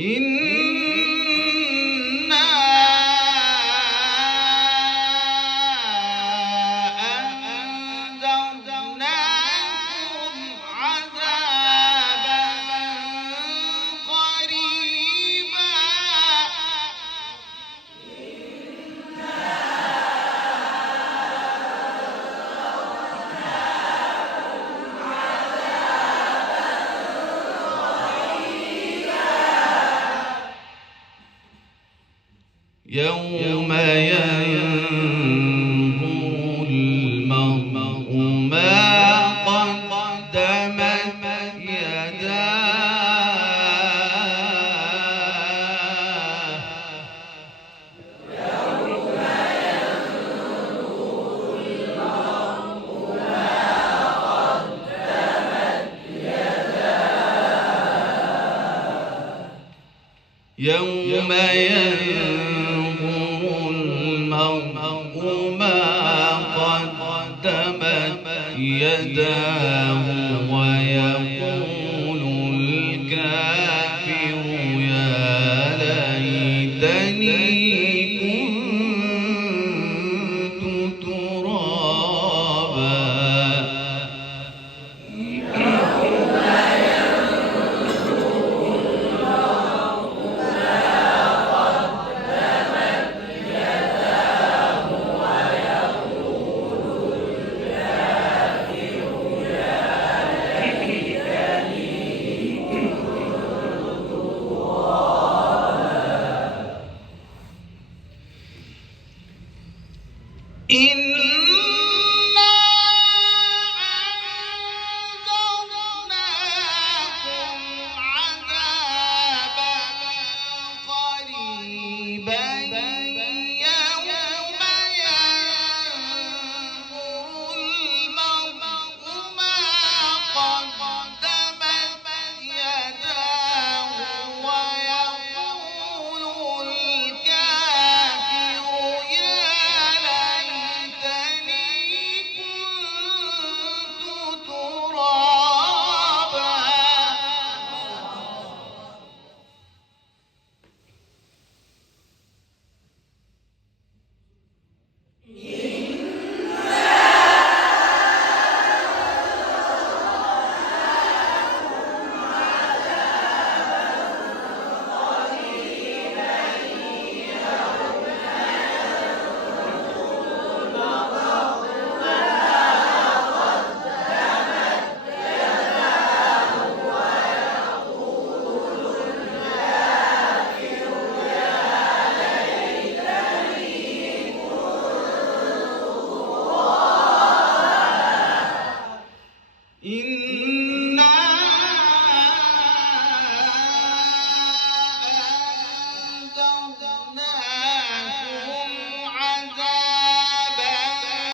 إنا أنذرناكم عذابا قريبا يوم ينظر المرء ما قدمت يوم ينظر المرء ما قدمت يداه ويقول الكافر يا ليتني كنت ترابا إنا أنذرناكم عذابا قريبا يوم ينظر المرء ما قدمت يداه ويقول الكافر يا كنت ترابا إن